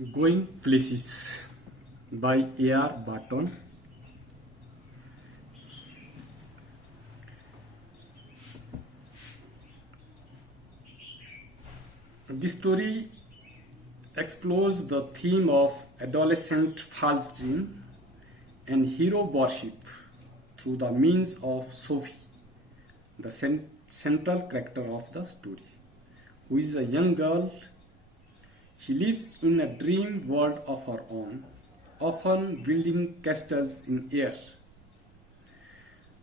Going Places by A.R. Barton. This story explores the theme of adolescent false dream and hero worship through the means of Sophie, the central character of the story, who is a young girl. She lives in a dream world of her own, often building castles in air.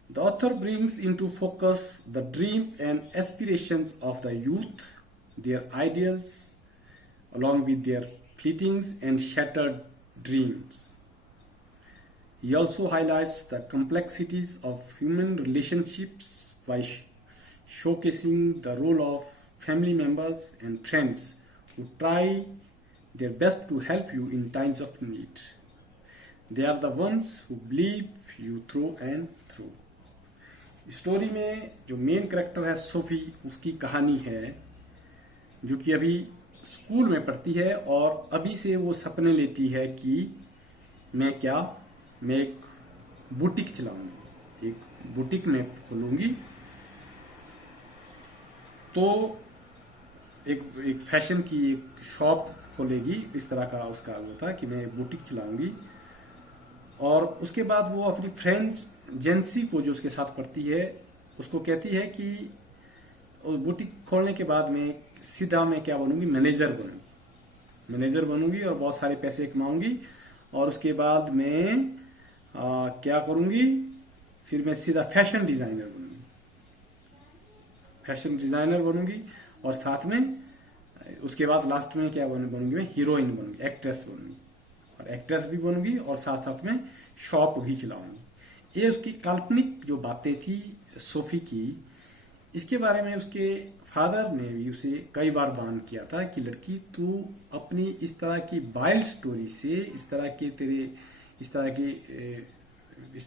The author brings into focus the dreams and aspirations of the youth, their ideals, along with their fleetings and shattered dreams. He also highlights the complexities of human relationships by showcasing the role of family members and friends who try their best to help you in times of need. They are the ones who believe you through and through. Story में जो main character है Sophie, उसकी कहानी है जो कि अभी school में पढ़ती है और अभी से वो सपने लेती है कि मैं एक बुटीक चलाऊंगी, एक बुटीक में खोलूंगी। तो एक फैशन की एक शॉप खोलेगी, इस तरह का उसका वो था कि मैं एक बुटीक चलाऊंगी। और उसके बाद वो अपनी फ्रेंड जेंसी को, जो उसके साथ पढ़ती है, उसको कहती है कि बुटीक खोलने के बाद मैं क्या बनूंगी, मैनेजर बनूंगी और बहुत सारे पैसे कमाऊंगी और उसके बाद मैं क्या करूंगी, फिर मैं सीधा फैशन डिजाइनर बनूंगी और साथ में उसके बाद लास्ट में क्या बनूंगी, मैं हीरोइन बनूंगी, एक्ट्रेस बनूंगी और एक्ट्रेस भी बनूंगी और साथ साथ में शॉप भी चलाऊंगी। ये उसकी काल्पनिक जो बातें थी सोफी की। इसके बारे में उसके फादर ने भी उसे कई बार वार्न किया था कि लड़की, तू अपनी इस तरह की वाइल्ड स्टोरी से, इस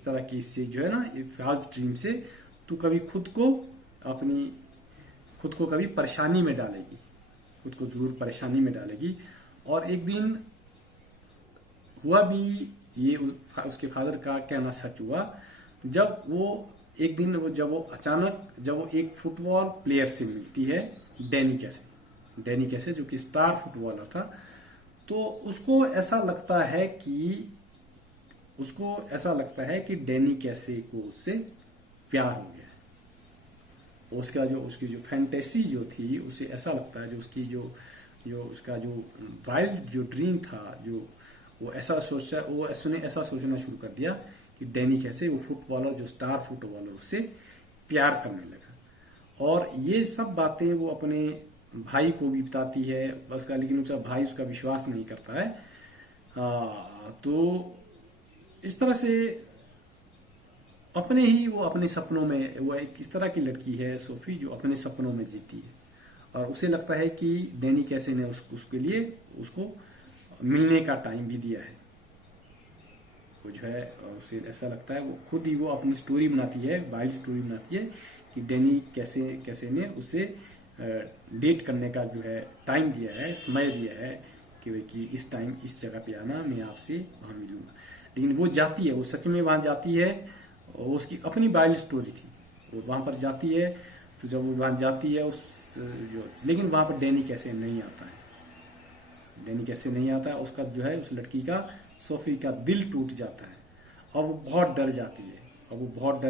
तरह की इससे जो है ना, फॉल्स ड्रीम से तू कभी खुद को कभी परेशानी में डालेगी, खुद को जरूर परेशानी में डालेगी। और एक दिन हुआ भी, ये उसके फादर का कहना सच हुआ, जब वो एक फुटबॉल प्लेयर से मिलती है, डैनी कैसे जो कि स्टार फुटबॉलर था। तो उसको ऐसा लगता है कि डैनी कैसे को उससे प्यार हो गया। उसकी जो फैंटेसी जो थी, उसे ऐसा लगता है, उसका जो वाइल्ड जो ड्रीम था, जो वो ऐसा सोचना शुरू कर दिया कि डैनी कैसे, वो फुटबॉलर, जो स्टार फुटबॉलर, उससे प्यार करने लगा। और ये सब बातें वो अपने भाई को भी बताती है लेकिन उसका भाई उसका विश्वास नहीं करता है। तो इस तरह से वो अपने सपनों में, वो एक इस तरह की लड़की है सोफी, जो अपने सपनों में जीती है और उसे लगता है कि डैनी कैसे ने उसके लिए उसको मिलने का टाइम भी दिया है। वो जो है, उसे ऐसा लगता है, वो खुद ही वो अपनी स्टोरी बनाती है, वाइल्ड स्टोरी बनाती है कि डैनी कैसे ने उसे डेट करने का जो है टाइम दिया है, समय दिया है कि इस टाइम इस जगह पे आना, मैं आपसे वहाँ मिलूंगा। लेकिन वो जाती है, वो सच में वहाँ जाती है, वो उसकी अपनी वाइल्ड स्टोरी थी। वो वहाँ पर जाती है, तो जब वो वहाँ जाती है लेकिन वहाँ पर डैनी कैसे नहीं आता है। उसका जो है, उस लड़की का, सोफी का दिल टूट जाता है और वो बहुत डर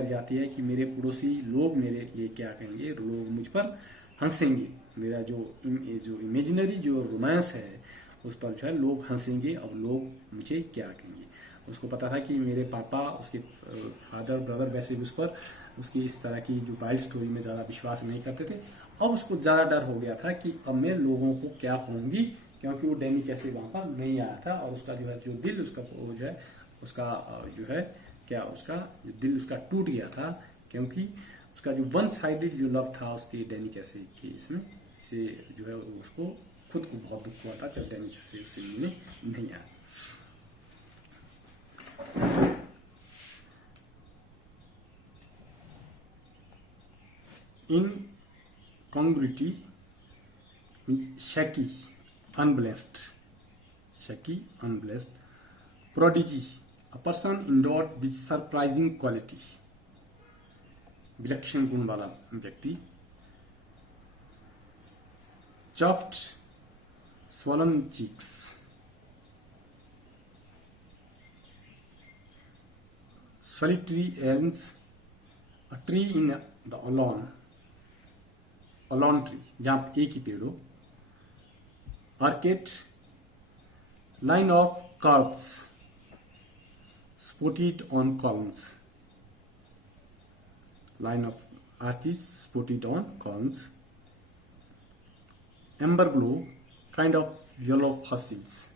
जाती है कि मेरे पड़ोसी लोग मेरे लिए क्या कहेंगे, लोग मुझ पर हंसेंगे, मेरा जो इमेजिनरी जो रोमांस है उस पर जो है लोग हंसेंगे, अब लोग मुझे क्या कहेंगे। उसको पता था कि मेरे पापा, उसके फादर ब्रदर वैसे भी उस पर, उसकी इस तरह की जो वाइल्ड स्टोरी में ज़्यादा विश्वास नहीं करते थे। अब उसको ज़्यादा डर हो गया था कि अब मैं लोगों को क्या कहूँगी, क्योंकि वो डैनी कैसे वहाँ पर नहीं आया था और उसका जो है, जो दिल उसका वो जो है, उसका जो है क्या, उसका जो दिल उसका टूट गया था, क्योंकि उसका जो वन साइडेड जो लव था उसके डैनी कैसे के इसमें से जो है, उसको खुद को बहुत दुख हुआ था जब डैनी कैसे उससे मिलने नहीं आया। Incongruity means shaky, unbalanced. Shaki, unblessed. Prodigy, a person endowed with surprising quality. विलक्षण गुण वाला व्यक्ति. Chuffed, swollen cheeks. Solitary elms, a tree in the lawn tree, जहाँ एक ही पेड़ हो. Arcade, line of curves, spotted on columns. Line of arches spotted on columns. Amber glow, kind of yellow fossils.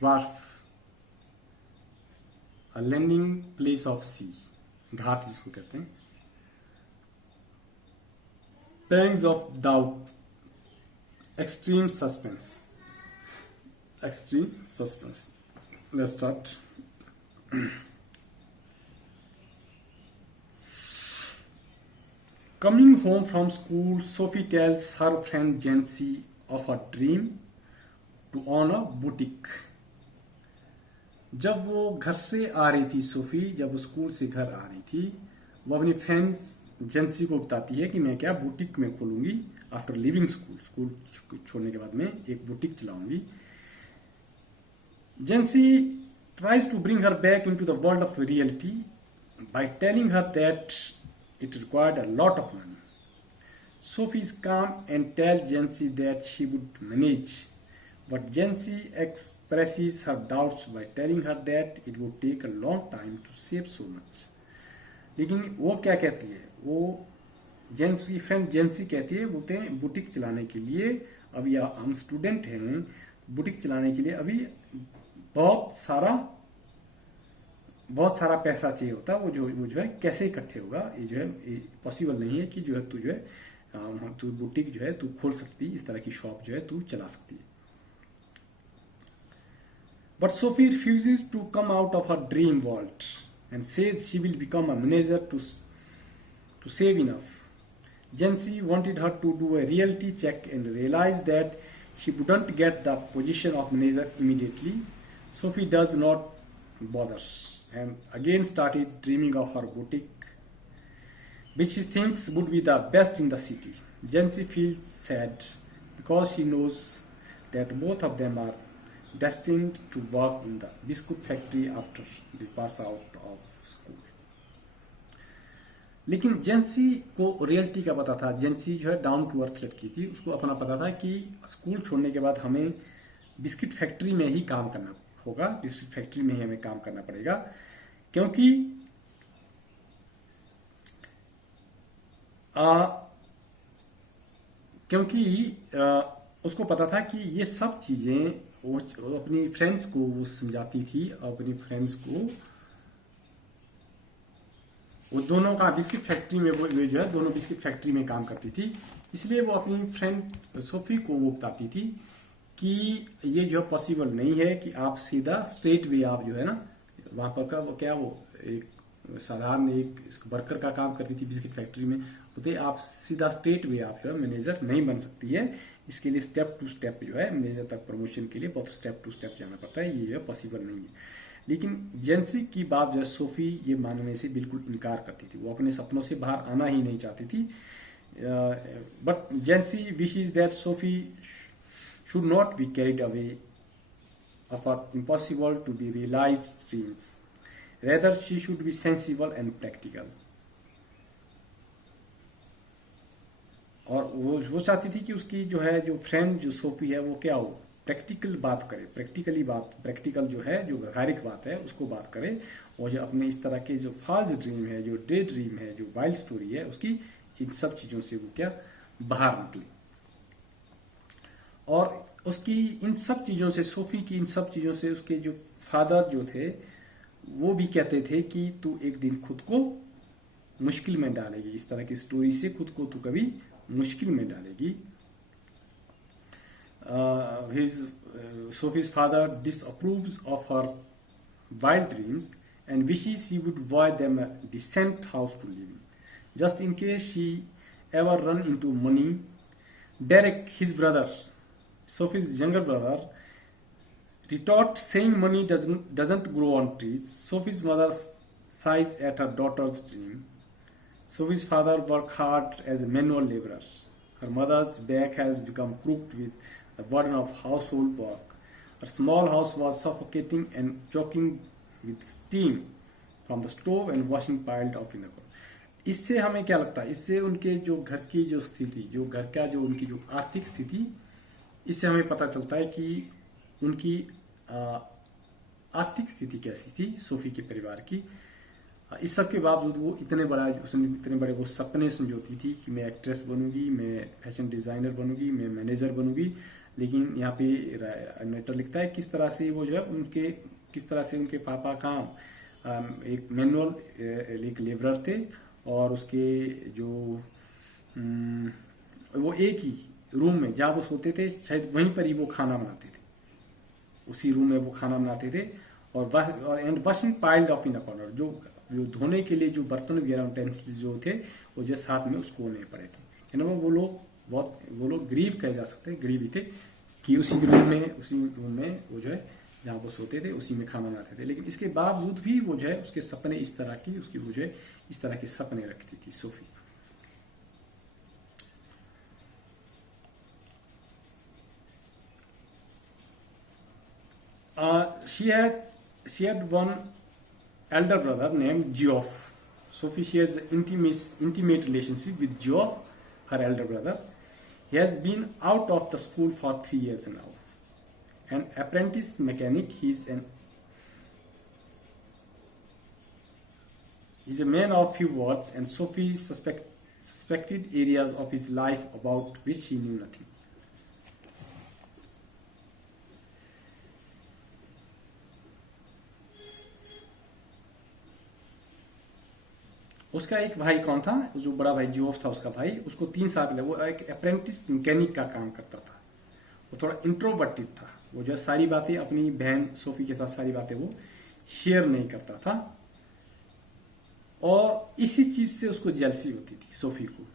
Wharf, a landing place of sea, घाट जिसको कहते हैं. Pangs of doubt, extreme suspense. Extreme suspense. Let's start. Coming home from school, Sophie tells her friend Jancy of her dream to own a boutique. जब वो घर से आ रही थी, Sophie जब स्कूल से घर आ रही थी, वो अपनी फ्रेंड जेंसी को बताती है कि मैं क्या बुटीक में खोलूंगी. आफ्टर लिविंग स्कूल छोड़ने के बाद मैं एक बुटीक चलाऊंगी. Jency tries to bring her back into the world of reality by telling her that it required a lot of money. Sophie is calm and tells Jancy that she would manage, but Jancy expresses her doubts by telling her that it would take a long time to save so much. लेकिन वो क्या कहती है, वो जेंसी friend जेंसी कहती है, बोलते हैं बुटीक चलाने के लिए अभी हम स्टूडेंट हैं, बुटीक चलाने के लिए अभी बहुत सारा पैसा चाहिए होता है. वो जो है कैसे इकट्ठे होगा, ये जो है पॉसिबल नहीं है कि जो है तू बुटीक जो है तू खोल सकती, इस तरह की शॉप जो है तू चला सकती है. But Sophie refuses to come out of her dream world and says she will become a manager to save enough. Jancy wanted her to do a reality check and realized that she wouldn't get the position of manager immediately. Sophie does not bother and again started dreaming of her boutique, which she thinks would be the best in the city. Jancy feels sad because she knows that both of them are destined to work in the biscuit factory after they pass out of school. लेकिन जेंसी को reality का पता था. जेंसी जो है down to earth लड़की थी, उसको अपना पता था कि स्कूल छोड़ने के बाद हमें बिस्किट फैक्ट्री में ही काम करना होगा, बिस्किट फैक्ट्री में ही हमें काम करना पड़ेगा, क्योंकि उसको पता था कि ये सब चीजें वो अपनी फ्रेंड्स को वो समझाती थी, अपनी फ्रेंड्स को वो दोनों का बिस्किट फैक्ट्री में वो जो है दोनों बिस्किट फैक्ट्री में काम करती थी. इसलिए वो अपनी फ्रेंड सोफी को वो बताती थी कि ये जो पॉसिबल नहीं है कि आप सीधा स्ट्रेट वे आप जो है ना वहाँ पर का वो क्या वो एक साधारण एक वर्कर का काम करती थी बिस्किट फैक्ट्री में, बोलते आप सीधा स्ट्रेट वे आप जो है मैनेजर नहीं बन सकती है. इसके लिए स्टेप टू स्टेप जो है मैनेजर तक प्रमोशन के लिए बहुत स्टेप टू स्टेप जाना पड़ता है, ये पॉसिबल नहीं है. लेकिन जेंसी की बात जो है सोफी ये मानने से बिल्कुल इनकार करती थी, वो अपने सपनों से बाहर आना ही नहीं चाहती थी. But जेंसी wishes that Sophie should not be carried away of her impossible to be realized dreams. Rather, she should be sensible and practical. और वो चाहती थी कि उसकी जो है जो फ्रेंड जो सोफी है वो क्या हो प्रैक्टिकल बात करे, प्रैक्टिकल जो है जो व्यावहारिक बात है उसको बात करे, और जो अपने इस तरह के जो फॉल्स ड्रीम है, जो डे ड्रीम है, जो वाइल्ड स्टोरी है, उसकी इन सब चीज़ों से वो क्या बाहर निकले. और उसकी इन सब चीज़ों से सोफी की इन सब चीज़ों से उसके जो फादर जो थे वो भी कहते थे कि तू एक दिन खुद को मुश्किल में डालेगी, इस तरह की स्टोरी से खुद को तू कभी मुश्किल में डालेगी. Sophie's father disapproves of her wild dreams and wishes she would buy them a decent house to live in, just in case she ever run into money Derek, his brother, Sophie's younger brother, retort saying money doesn't grow on trees. Sophie's mother sighs at her daughter's dream. Sophie's father worked hard as a manual laborer. Her mother's back has become crooked with the burden of household work. Her small house was suffocating and choking with steam from the stove and washing piled up in the corner. इससे हमें क्या लगता है, इससे उनके जो घर की जो स्थिति, जो घर का जो उनकी जो आर्थिक स्थिति, इससे हमें पता चलता है कि उनकी आर्थिक स्थिति कैसी थी सोफी के परिवार की। इस सब के बावजूद वो इतने बड़े वो सपने संजोती थी कि मैं एक्ट्रेस बनूंगी, मैं फैशन डिज़ाइनर बनूंगी, मैं मैनेजर बनूंगी। लेकिन यहाँ पे नेटर लिखता है किस तरह से वो जो है किस तरह से उनके पापा का एक मैनुअल एक लेबरर थे, और उसके जो वो एक ही रूम में जहाँ वो सोते थे शायद वहीं पर ही वो खाना बनाते थे, उसी रूम में वो खाना बनाते थे। और and washing piled up in a corner, जो धोने के लिए जो बर्तन वगैरह यूटेंसिल्स जो थे वो जो साथ में उसको कोने पड़े थे। है ना, वो लोग गरीब कहे जा सकते हैं, गरीब ही थे कि उसी रूम में वो जो है जहाँ वो सोते थे उसी में खाना बनाते थे। लेकिन इसके बावजूद भी वो जो है उसके सपने इस तरह की उसकी वो जो है इस तरह के सपने रखती थी Sophie. She had one elder brother named Geoff. Sophie shares an intimate relationship with Geoff, her elder brother. He has been out of the school for 3 years now. An apprentice mechanic, he's a man of few words, and Sophie suspected areas of his life about which she knew nothing. उसका एक भाई कौन था, जो बड़ा भाई Geoff था उसका भाई, उसको 3 साल पहले वो एक अप्रेंटिस मैकेनिक का काम करता था। वो थोड़ा इंट्रोवर्टेड था, वो जो सारी बातें अपनी बहन सोफी के साथ सारी बातें वो शेयर नहीं करता था, और इसी चीज से उसको जेलसी होती थी सोफी को।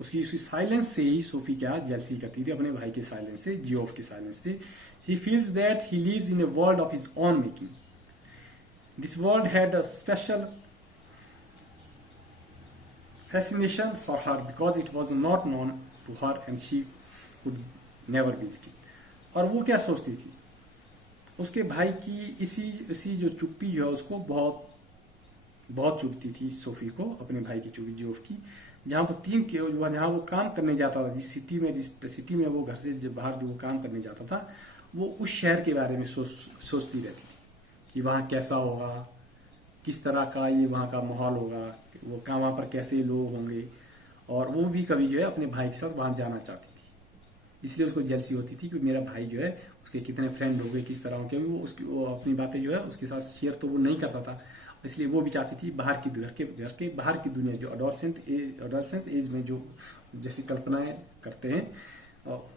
उसकी साइलेंस से ही सोफी क्या जेलसी करती थी, अपने भाई के साइलेंस से, जियोफ के साइलेंस से। She feels that he lives in a world of his own making. This world had a special fascination for her because it was not known to her and she would never visit it. और वो क्या सोचती थी, उसके भाई की इसी जो चुप्पी जो है उसको बहुत चुभती थी सोफी को, अपने भाई की चुप्पी जोफ की। जहाँ वो जहाँ वो काम करने जाता था, जिस सिटी में वो घर से बाहर जो काम करने जाता था, वो उस शहर के बारे में सोचती रहती थी कि वहाँ कैसा होगा, किस तरह का ये वहाँ का माहौल होगा, वो वहाँ पर कैसे लोग होंगे, और वो भी कभी जो है अपने भाई के साथ वहाँ जाना चाहती थी। इसलिए उसको जेलसी होती थी कि मेरा भाई जो है उसके कितने फ्रेंड हो गए, किस तरह हो, क्योंकि वो अपनी बातें जो है उसके साथ शेयर तो वो नहीं करता था। इसलिए वो भी चाहती थी बाहर की घर के बाहर की दुनिया, जो अडोलसेंट एज में जो जैसी कल्पनाएं करते हैं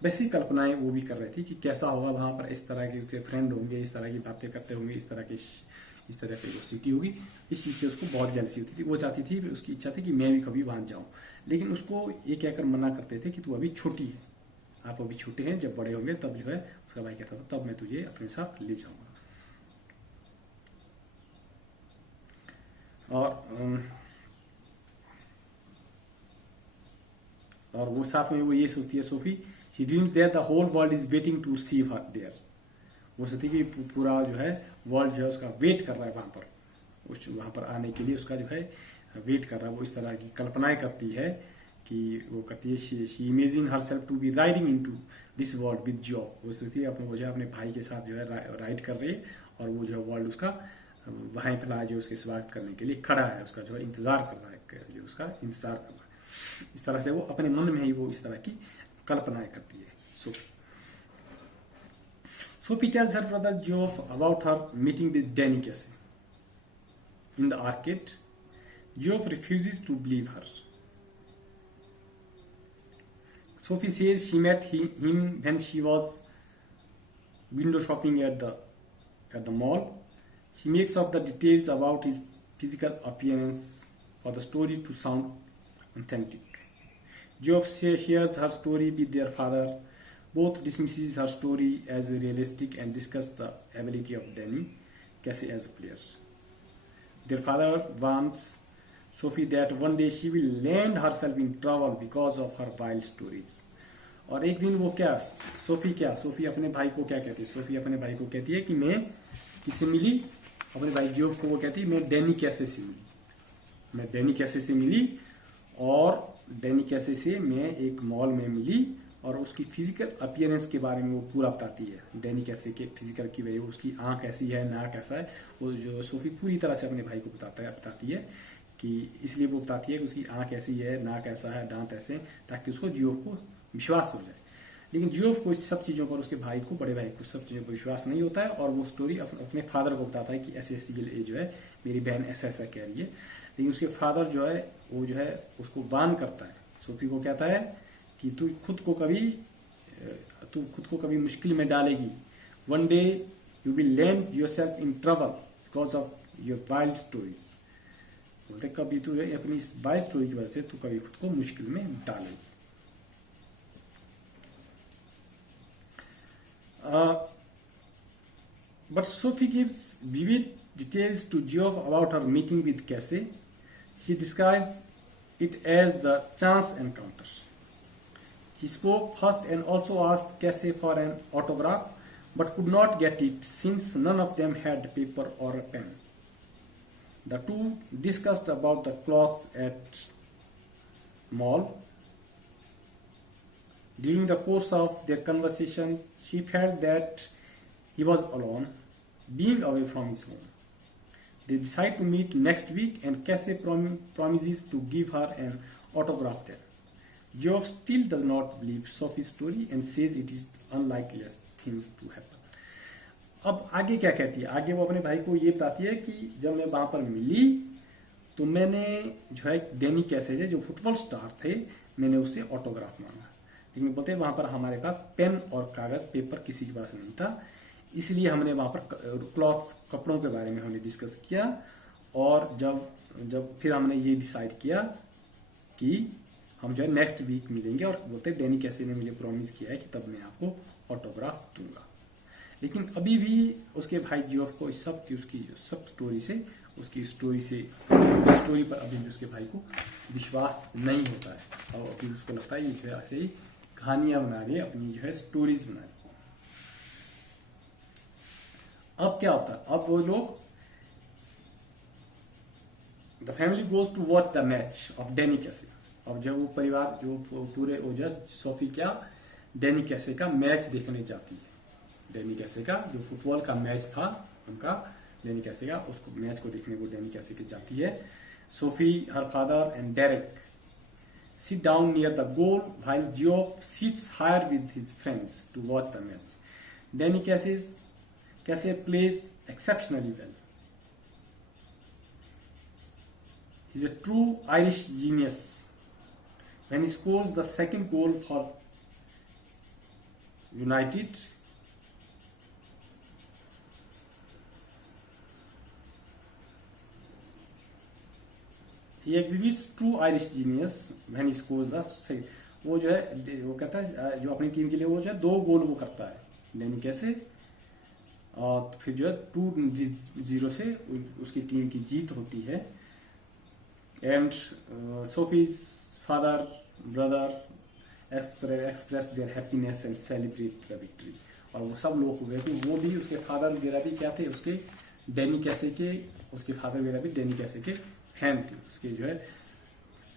वैसी कल्पनाएं वो भी कर रही थी कि कैसा होगा वहाँ पर, इस तरह के फ्रेंड होंगे, इस तरह की बातें करते होंगे, इस तरह की जो सिटी होगी। इस चीज़ से उसको बहुत जेलसी होती थी। वो चाहती थी, उसकी इच्छा थी कि मैं भी कभी वहाँ जाऊँ, लेकिन उसको ये कहकर मना करते थे कि तू अभी छोटी है, आप अभी छोटे हैं, जब बड़े होंगे तब जो है, उसका भाई कहता था तब मैं तुझे अपने साथ ले जाऊँगा। और वो साथ में वो ये सोचती है Sophie, she dreams that the whole world is waiting to receive her there. वो सोचती कि पूरा जो है वर्ल्ड जो है उसका वेट कर रहा है वहाँ पर, वहाँ पर आने के लिए उसका जो है वेट कर रहा है। वो इस तरह की कल्पनाएं करती है कि वो करती है, she imagine herself to be riding into this world with job. वो सोचती है अपने वो जो है अपने भाई के साथ जो है राइड कर रही है, और वो जो है वर्ल्ड उसका वहीं पर जो उसके स्वागत करने के लिए खड़ा है, उसका जो है इंतजार कर रहा है, जो उसका इंतजार कर रहा है। इस तरह से वो अपने मन में ही वो इस तरह की कल्पनाएं करती है Sophie. Sophie tells her brother Geoff about her meeting with Danny Casey in the arcade. Geoff refuses to believe her. Sophie says she met him when she was window shopping at the mall. She makes up the details about his physical appearance for the story to sound authentic. Geoff shares her story with their father. Both dismisses her story as realistic and discuss the ability of Danny Casey as a player. Their father warns Sophie that one day she will land herself in trouble because of her wild stories. और एक दिन वो Sophie अपने भाई को क्या कहती है? सोफी अपने भाई को कहती है कि मैं किससे मिली? अपने भाई जियोफ को वो कहती है मैं डैनी कैसे से मिली और डैनी कैसे से मैं एक मॉल में मिली और उसकी फिजिकल अपीयरेंस के बारे में वो पूरा बताती है। डैनी कैसे के फिजिकल की वजह उसकी आँख कैसी है, नाक कैसा है, वो जो सोफी पूरी तरह से अपने भाई को बताती है कि इसलिए वो बताती है कि उसकी आँख ऐसी है, नाक ऐसा है, दांत ऐसे, ताकि उसको जियोफ को विश्वास हो जाए। लेकिन जियोफ को इस सब चीज़ों पर, उसके भाई को, बड़े भाई को सब चीज़ों पर विश्वास नहीं होता है और वो स्टोरी अपने फादर को बताता है कि ऐसे ऐसी ये जो है मेरी बहन ऐसा ऐसा कह रही है। लेकिन उसके फादर जो है वो जो है उसको वार्न करता है, सोफी को कहता है कि तू खुद को कभी मुश्किल में डालेगी। One day you will land your self in trouble because of your wild stories. बोलते कभी तू अपनी इस वाइल्ड स्टोरी की वजह से तू कभी खुद को मुश्किल में डालेगी। But Sophie gives vivid details to Geoff about her meeting with Casey. She describes it as the chance encounter. She spoke first and also asked Casey for an autograph, but could not get it since none of them had paper or a pen. The two discussed about the clothes at mall. During the course of their conversation, she felt that he was alone, being away from his home. They decide to meet next week and Casey promises to give her an autograph there. Geoff still does not believe Sophie's story and says it is unlikeliest things to happen. अब आगे क्या कहती है? आगे वो अपने भाई को ये बताती है कि जब मैं वहां पर मिली तो मैंने जो है डैनी कैसे जो फुटबॉल स्टार थे, मैंने उससे ऑटोग्राफ मांगा। लेकिन बोलते हैं वहां पर हमारे पास पेन और कागज पेपर किसी के पास नहीं था, इसलिए हमने वहां पर क्लॉथ्स कपड़ों के बारे में हमने डिस्कस किया और जब फिर हमने ये डिसाइड किया कि हम जो है नेक्स्ट वीक मिलेंगे और बोलते हैं डैनी कैसे ने मुझे प्रॉमिस किया है कि तब मैं आपको ऑटोग्राफ दूंगा। लेकिन अभी भी उसके भाई जियोफ को इस सब की उसकी सब स्टोरी पर अभी भी उसके भाई को विश्वास नहीं होता है और अभी उसको लगता है ये ऐसे ही कहानियां बना रही है, अपनी जो है स्टोरीज बना रही है। अब क्या होता है? अब वो लोग the family goes to watch the match of Danny कैसे। अब जब वो परिवार जो पूरे वो जो सोफी क्या डैनी कैसे का मैच देखने जाती है। डैनी कैसे का जो फुटबॉल का मैच था उनका, डैनी कैसे का उसको मैच को देखने को डैनी कैसे की जाती है। Sophie, her father and Derek sit down near the goal while Geoff sits higher with his friends to watch the match. Danny Casey plays exceptionally well. He's a true Irish genius. When he scores the second goal for United, he exhibits true Irish genius when he scores the second. वो जो है वो कहता है जो अपनी team के लिए वो जो है 2 गोल वो करता है डैनी कैसे और फिर जो है 2-0 से उसकी टीम की जीत होती है। And Sophie's father brother express their happiness and celebrate the victory. और वो सब लोग हुए थे, वो भी उसके फादर वगैरह भी क्या थे, उसके डैनी कैसे के, उसके फादर वगैरह भी डैनी कैसे के फैन थे, उसके जो है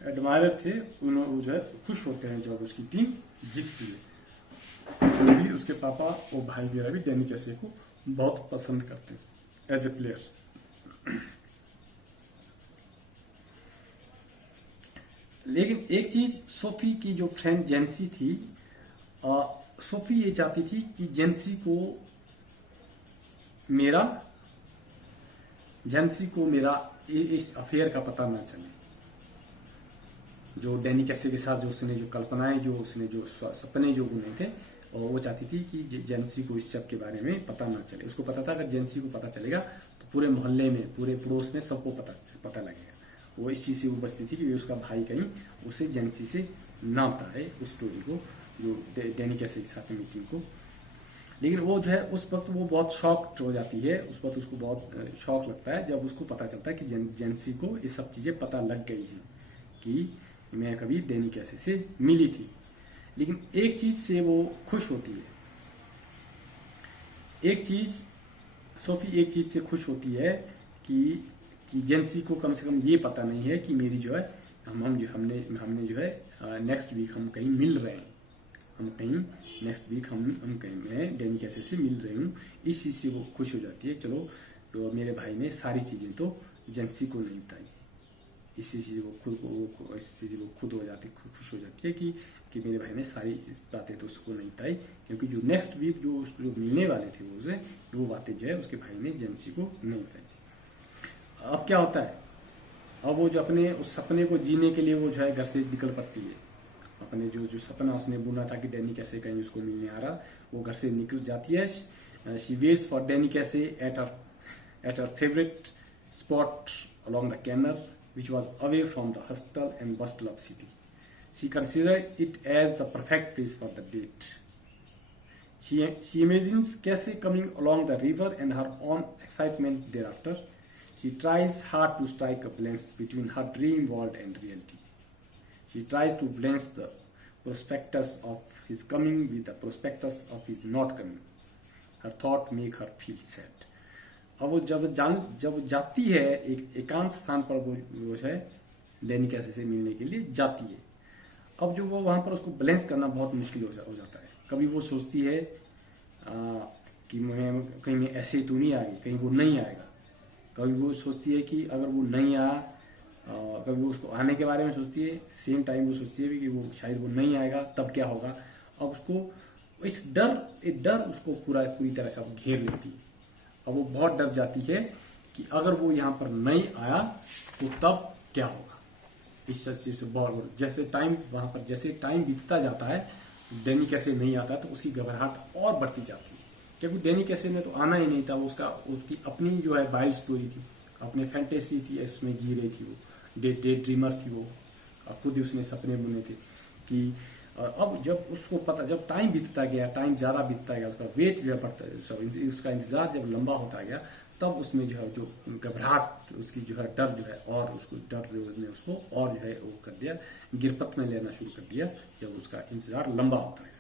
एडमायर थे। उन्होंने जो है खुश होते हैं जब उसकी टीम जीतती है। तो भी उसके पापा और भाई वगैरह भी डैनी कैसे को बहुत पसंद करते हैं एज ए प्लेयर। लेकिन एक चीज सोफी की जो फ्रेंड जेंसी थी, सोफी ये चाहती थी कि जेंसी को मेरा इस अफेयर का पता ना चले। जो डैनी कैसे के साथ जो उसने जो कल्पनाएं, जो उसने जो सपने जो बुने थे, और वो चाहती थी कि जेंसी को इस सब के बारे में पता ना चले। उसको पता था अगर जेंसी को पता चलेगा तो पूरे मोहल्ले में, पूरे पड़ोस में सबको पता लगेगा वो इस चीज़ से वो बचती थी कि उसका भाई कहीं उसे जेंसी से ना बताए उस स्टोरी को, जो डैनी कैसे के साथ मीटिंग को। लेकिन वो जो है उस वक्त वो बहुत शॉक्ड हो जाती है, उस वक्त उसको बहुत शौक लगता है जब उसको पता चलता है कि जेंसी को ये सब चीज़ें पता लग गई हैं कि मैं कभी डैनी कैसे से मिली थी। लेकिन एक चीज़ से वो खुश होती है, सोफी एक चीज़ से खुश होती है कि जेंसी को कम से कम ये पता नहीं है कि मेरी जो है हमने जो है नेक्स्ट वीक हम कहीं मिल रहे हैं, हम कहीं नेक्स्ट वीक हम कहीं मैं डैनी कैसे से मिल रही हूँ। इस चीज़ से वो खुश हो जाती है, चलो तो मेरे भाई ने सारी चीज़ें तो जेंसी को नहीं बताई। इसी चीज़ वो खुद हो जाती खुश हो जाती है कि मेरे भाई ने सारी बातें तो उसको नहीं बताई, क्योंकि जो नेक्स्ट वीक जो मिलने वाले थे वो बातें जो है उसके भाई ने जेंसी को नहीं बताई थी। अब क्या होता है, अब वो जो अपने उस सपने को जीने के लिए वो जो है घर से निकल पड़ती है। अपने जो सपना उसने बुना था कि डैनी कैसे कहीं उसको मिलने आ रहा, वो घर से निकल जाती है। शी वेट्स फॉर डैनी कैसे at her favourite spot along the canal, which was away from the hustle and bustle of city. She considered it as the perfect place for the date. She imagines Cassie coming along the river and her own excitement thereafter. She tries hard to strike a balance between her dream world and reality. She tries to balance the prospectus of his coming with the prospectus of his not coming. Her thought make her feel sad. अब वो जब जाती है एक एकांत स्थान पर, वो है डैनी कैसे से मिलने के लिए जाती है। अब जो वो वहाँ पर उसको बैलेंस करना बहुत मुश्किल हो जाता है। कभी वो सोचती है कि कहीं मैं ऐसे तो नहीं आ गई, कहीं वो नहीं आएगा। कभी वो सोचती है कि अगर वो नहीं आया, कभी वो उसको आने के बारे में सोचती है, सेम टाइम वो सोचती है कि वो शायद वो नहीं आएगा तब क्या होगा। अब उसको एक डर उसको पूरी तरह से अब घेर लेती है। अब वो बहुत डर जाती है कि अगर वो यहाँ पर नहीं आया तो तब क्या होगा। इस चीज़ से बहुत जैसे टाइम बीतता जाता है, डैनी कैसे नहीं आता तो उसकी घबराहट और बढ़ती जाती है, क्योंकि डैनी कैसे ने तो आना ही नहीं था। वो उसकी अपनी जो है वाइल्ड स्टोरी थी, अपनी फैंटेसी थी, उसमें जी रही थी। वो डे ड्रीमर थी, वो खुद ही उसने सपने बुने थे कि अब जब टाइम बीतता गया, टाइम ज़्यादा बीतता गया, उसका वेट जो है बढ़ता, उसका इंतज़ार जब लंबा होता गया, तब उसमें जो है जो घबराहट, उसकी जो है डर जो है, और उसको डर ने उसको और जो है वो कर दिया, गिरपत में लेना शुरू कर दिया जब उसका इंतज़ार लंबा होता गया।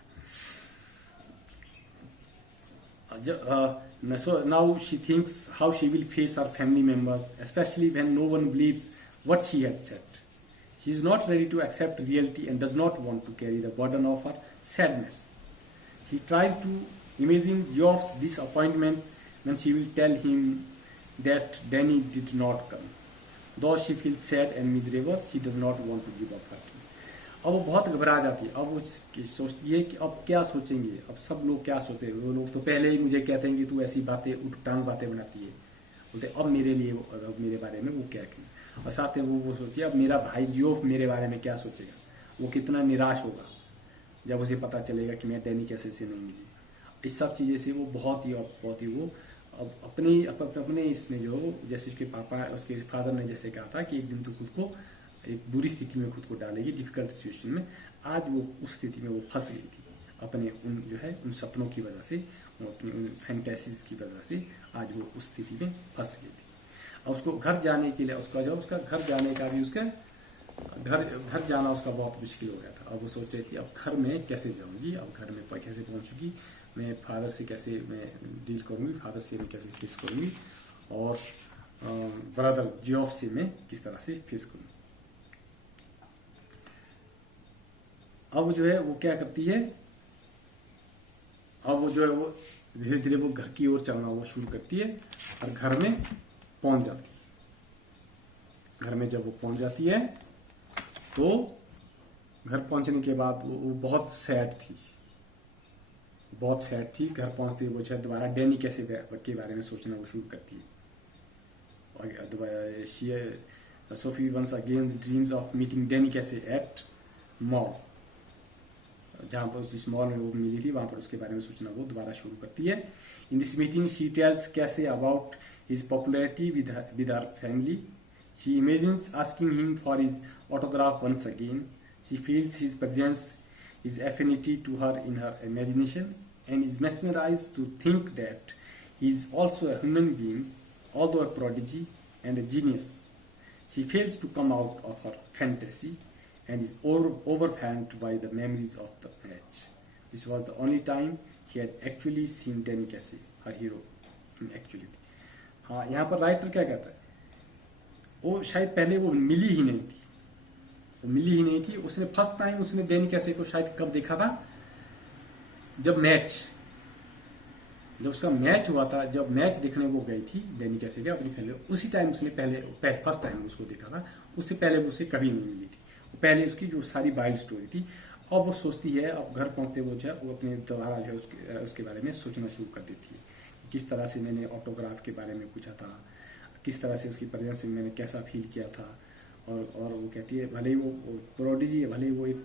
So now she thinks how she will face her family member, especially when no one believes what she had said. She is not ready to accept reality and does not want to carry the burden of her sadness. She tries to imagine Geoff's disappointment when she will tell him that Danny did not come. Though she feels sad and miserable, she does not want to give up her dream. अब वो बहुत घबरा जाती है। अब वो सोचती है कि अब क्या सोचेंगे, अब सब लोग क्या सोचते हैं। वो लोग तो पहले ही मुझे कहते हैं कि तू ऐसी बातें उठटांग बातें बनाती है, बोलते अब मेरे लिए अब मेरे बारे में वो क्या कहें। और साथ में वो सोचती है अब मेरा भाई जियोफ मेरे बारे में क्या सोचेगा, वो कितना निराश होगा जब उसे पता चलेगा कि मैं डैनी कैसे से नहीं मिली। इस सब चीज़ें से वो बहुत ही वो अब अपने इसमें जो जैसे उसके पापा, उसके फादर ने जैसे कहा था कि एक दिन तो खुद को एक बुरी स्थिति में खुद को डालेगी, डिफिकल्ट सिचुएशन में। आज वो उस स्थिति में वो फंस गई थी अपने उन सपनों की वजह से, अपनी उन फैंटेसीज की वजह से आज वो उस स्थिति में फंस गई थी। अब उसको घर जाने के लिए उसका घर जाने का भी उसका घर जाना उसका बहुत मुश्किल हो गया था। अब वो सोच रही थी अब घर में कैसे जाऊंगी, अब घर में कैसे पहुंचूंगी, मैं फादर से कैसे मैं डील करूंगी, फादर से मैं कैसे फेस करूंगी, और ब्रदर जियोफ से मैं किस तरह से फेस करूंगी। अब जो है वो क्या करती है, अब वो जो है वो धीरे धीरे वो घर की ओर चलना वो शुरू करती है और घर में पहुंच जाती है। घर में जब वो पहुंच जाती है तो घर पहुंचने के बाद वो बहुत सैड थी, घर पहुंचती है वो जो है दोबारा डैनी कैसे के बारे में सोचना वो शुरू करती है। Sophie once again dreams of meeting Danny कैसे at mall, जहाँ पर जिस मॉल में वो मिली थी वहाँ पर उसके बारे में सोचना वो दोबारा शुरू करती है। In this meeting she tells कैसे about his popularity with her family. She imagines asking him for his autograph once again. She feels his presence, his affinity to her in her imagination, and is mesmerized to think that he is also a human being, although a prodigy and a genius. She fails to come out of her fantasy and is overwhelmed by the memories of the match. This was the only time he had actually seen Danny Casey, her hero, in actuality. हाँ, यहाँ पर writer क्या कहता है, वो शायद पहले वो मिली ही नहीं थी, वो मिली ही नहीं थी। उसने फर्स्ट टाइम उसने डैनी कैसे को शायद कब देखा था, जब उसका मैच हुआ था, जब मैच देखने वो गई थी डैनी कैसे के अपनी पहले, उसी टाइम उसने पहले फर्स्ट टाइम उसको देखा था। उससे पहले वो उससे कभी नहीं मिली थी। पहले उसकी जो सारी वाइल्ड स्टोरी थी, अब वो सोचती है, अब घर पहुंचते वो जो है वो अपने दोबारा जो है उसके बारे में सोचना शुरू कर देती है, किस तरह से मैंने ऑटोग्राफ के बारे में पूछा था, किस तरह से उसकी प्रेजेंस में मैंने कैसा फील किया था। और वो कहती है भले ही वो प्रोडिजी है, भले ही वो एक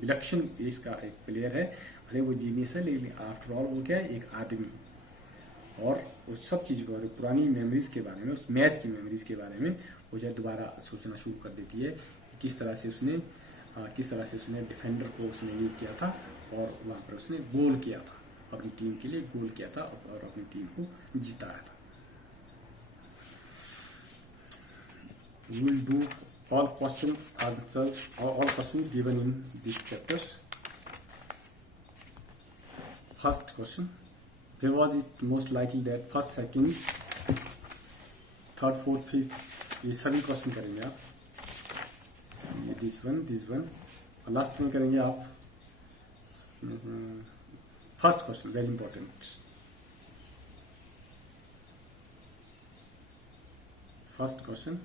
विलक्षण इसका एक प्लेयर है, भले वो जीनियस है, लेकिन आफ्टर ऑल वो क्या है, एक आदमी। और उस सब चीज़ को, पुरानी मेमोरीज के बारे में, उस मैच की मेमोरीज के बारे में वो जो है दोबारा सोचना शुरू कर देती है कि किस तरह से उसने डिफेंडर को उसने लीड किया था और वहाँ पर उसने गोल किया था, अपनी टीम के लिए गोल किया था और अपनी टीम को जिताया था। We will do all questions answers, all questions given in this chapter. First question: where was it most likely that first, second, third, fourth, fifth, ये सभी क्वेश्चन करेंगे आप। ये दिस वन और लास्ट में करेंगे आप first question, very important. First question,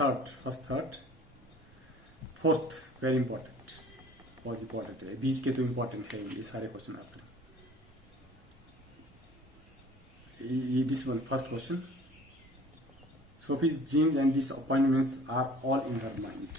third, fourth very important, बहुत इंपॉर्टेंट है, बीच के तो इंपॉर्टेंट है ये सारे क्वेश्चन आप करें। ये this one first question, Sophie's dreams and disappointments are all in her mind.